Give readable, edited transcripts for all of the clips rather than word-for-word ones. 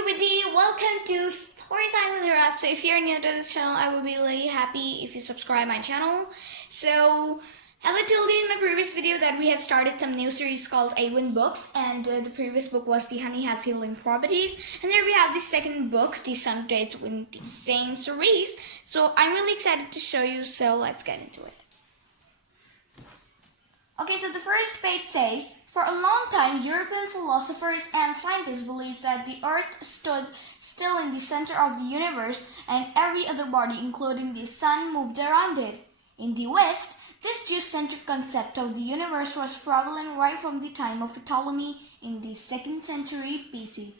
everybody, welcome to Storytime with Ras. So if you're new to this channel, I would be really happy if you subscribe my channel. So as I told you in my previous video that we have started some new series called A1 Books, and the previous book was The Honey Has Healing Properties, and here we have the second book, The Sun Rotates, with the same series. So I'm really excited to show you, so let's get into it. Okay, so the first page says, for a long time, European philosophers and scientists believed that the Earth stood still in the center of the universe and every other body, including the sun, moved around it. In the West, this geocentric concept of the universe was prevalent right from the time of Ptolemy in the 2nd century BC.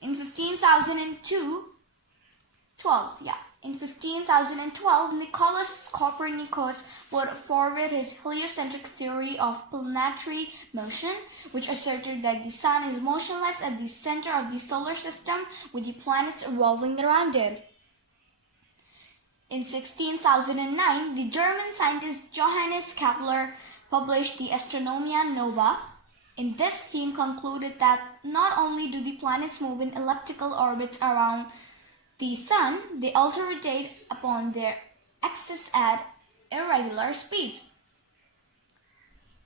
In 1512, Nicolaus Copernicus put forward his heliocentric theory of planetary motion, which asserted that the sun is motionless at the center of the solar system, with the planets revolving around it. In 1609, the German scientist Johannes Kepler published the Astronomia Nova. In this, he concluded that not only do the planets move in elliptical orbits around the sun, they also rotate upon their axis at irregular speeds.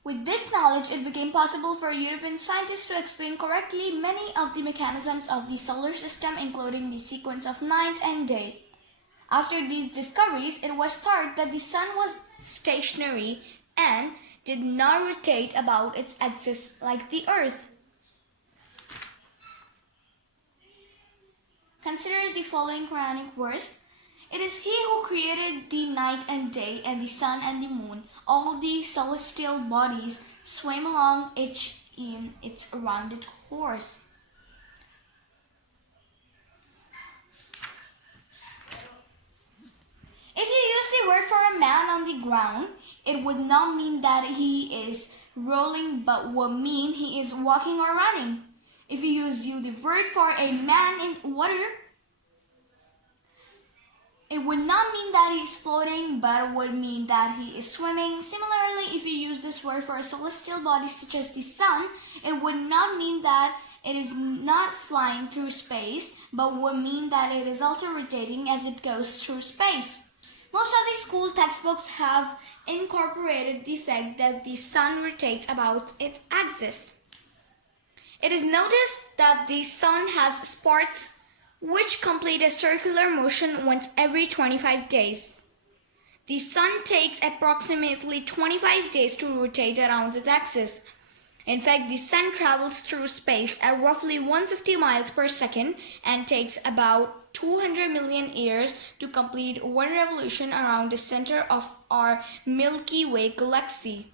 With this knowledge, it became possible for European scientists to explain correctly many of the mechanisms of the solar system, including the sequence of night and day. After these discoveries, it was thought that the sun was stationary and did not rotate about its axis like the Earth. Consider the following Quranic verse. It is He who created the night and day and the sun and the moon. All the celestial bodies swim along each in its rounded course. If you use the word for a man on the ground, it would not mean that he is rolling, but would mean he is walking or running. If you use the word for a man in water, it would not mean that he is floating, but would mean that he is swimming. Similarly, if you use this word for a celestial body such as the sun, it would not mean that it is not flying through space, but would mean that it is also rotating as it goes through space. Most of the school textbooks have incorporated the fact that the sun rotates about its axis. It is noticed that the sun has spots which complete a circular motion once every 25 days. The sun takes approximately 25 days to rotate around its axis. In fact, the sun travels through space at roughly 150 miles per second and takes about 200 million years to complete one revolution around the center of our Milky Way galaxy.